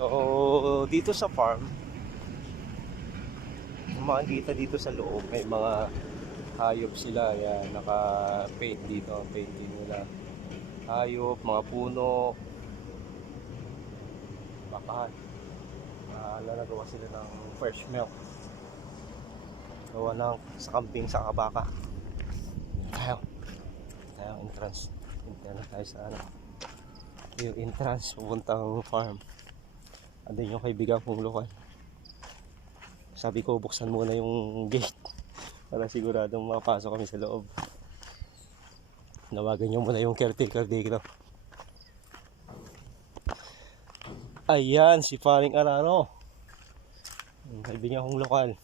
So, dito sa farm, makikita dito sa loob, may mga hayop sila. Yan, naka-paint dito, painting nila. Hayop, mga puno, bakahan. Nagawa sila ng fresh milk. Gawa ng sa kambing, sa kabaka. Tayo entrance. Punta na tayo sa ano. Yung entrance, pupuntang farm. Andun yung kaibigan kong lokal. Sabi ko, buksan muna yung gate para siguradong makapasok kami sa loob. Nawagan nyo muna yung caretaker dito. Ayan, si Paring Araro. Yung kaibigan kong lokal.